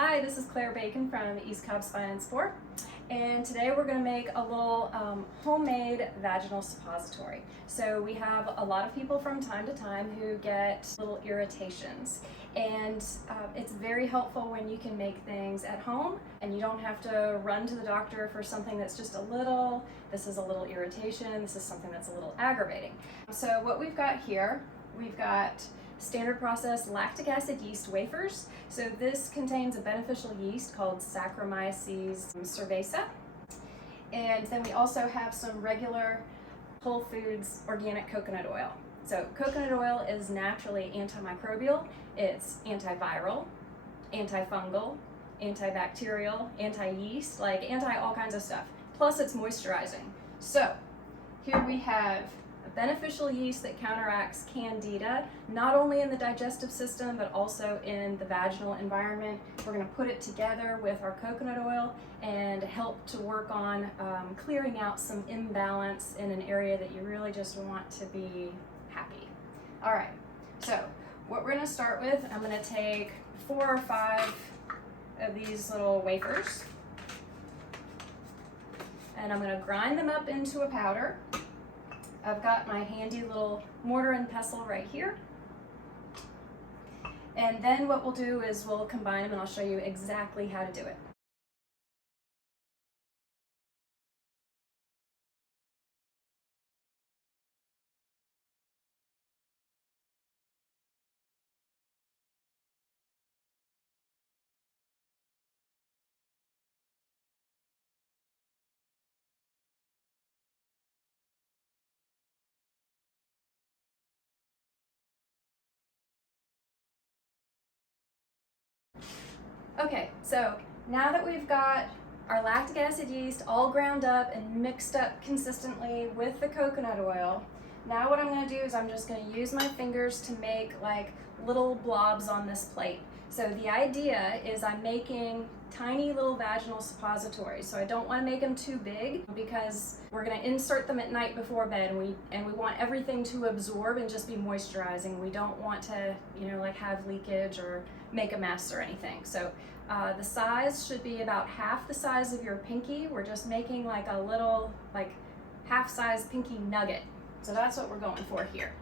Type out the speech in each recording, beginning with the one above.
Hi, this is Claire Bacon from East Cobb Spine and Sport, and today we're going to make a little homemade vaginal suppository. So we have a lot of people from time to time who get little irritations, and it's very helpful when you can make things at home and you don't have to run to the doctor for something that's just this is a little irritation, this is something that's a little aggravating. So what we've got here, we've got standard process lactic acid yeast wafers. So this contains a beneficial yeast called Saccharomyces cerevisiae. And then we also have some regular Whole Foods organic coconut oil. So coconut oil is naturally antimicrobial, it's antiviral, antifungal, antibacterial, anti-yeast, like anti all kinds of stuff. Plus it's moisturizing. So here we have a beneficial yeast that counteracts candida, not only in the digestive system, but also in the vaginal environment. We're going to put it together with our coconut oil and help to work on clearing out some imbalance in an area that you really just want to be happy. All right, so what we're going to start with, I'm going to take 4 or 5 of these little wafers, and I'm going to grind them up into a powder. I've got my handy little mortar and pestle right here. And then what we'll do is we'll combine them and I'll show you exactly how to do it. Okay, so now that we've got our lactic acid yeast all ground up and mixed up consistently with the coconut oil, now what I'm going to do is I'm just going to use my fingers to make like little blobs on this plate. So the idea is I'm making tiny little vaginal suppositories. So I don't want to make them too big because we're going to insert them at night before bed, and we want everything to absorb and just be moisturizing. We don't want to, like have leakage or make a mess or anything. So the size should be about half the size of your pinky. We're just making like a little half-size pinky nugget. So that's what we're going for here.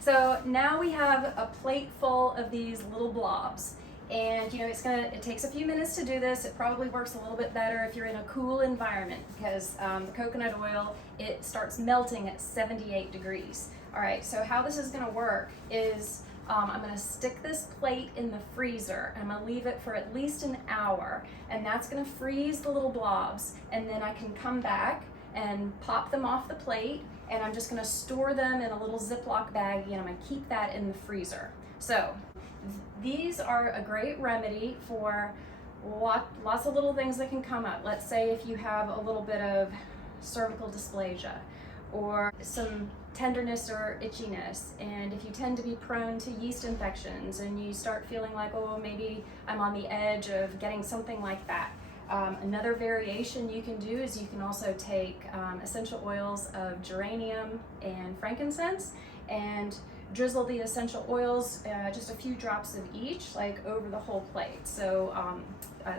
So now we have a plate full of these little blobs, and it takes a few minutes to do this. It probably works a little bit better if you're in a cool environment because the coconut oil, it starts melting at 78 degrees. All right, so how this is going to work is I'm going to stick this plate in the freezer. I'm going to leave it for at least an hour, and that's going to freeze the little blobs, and then I can come back and pop them off the plate, and I'm just going to store them in a little Ziploc bag, and I'm going to keep that in the freezer. So these are a great remedy for lots of little things that can come up. Let's say if you have a little bit of cervical dysplasia or some tenderness or itchiness, and if you tend to be prone to yeast infections and you start feeling like, oh, maybe I'm on the edge of getting something like that. Another variation you can do is you can also take essential oils of geranium and frankincense and drizzle the essential oils, just a few drops of each, like over the whole plate. So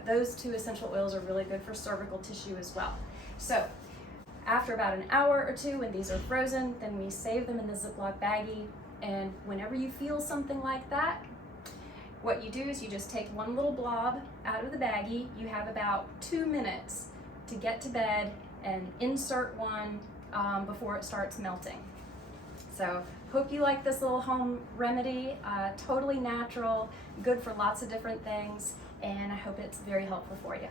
those 2 essential oils are really good for cervical tissue as well. So after about an hour or 2, when these are frozen, then we save them in the Ziploc baggie, and whenever you feel something like that, what you do is you just take one little blob out of the baggie. You have about 2 minutes to get to bed and insert one before it starts melting. So hope you like this little home remedy, totally natural, good for lots of different things, and I hope it's very helpful for you.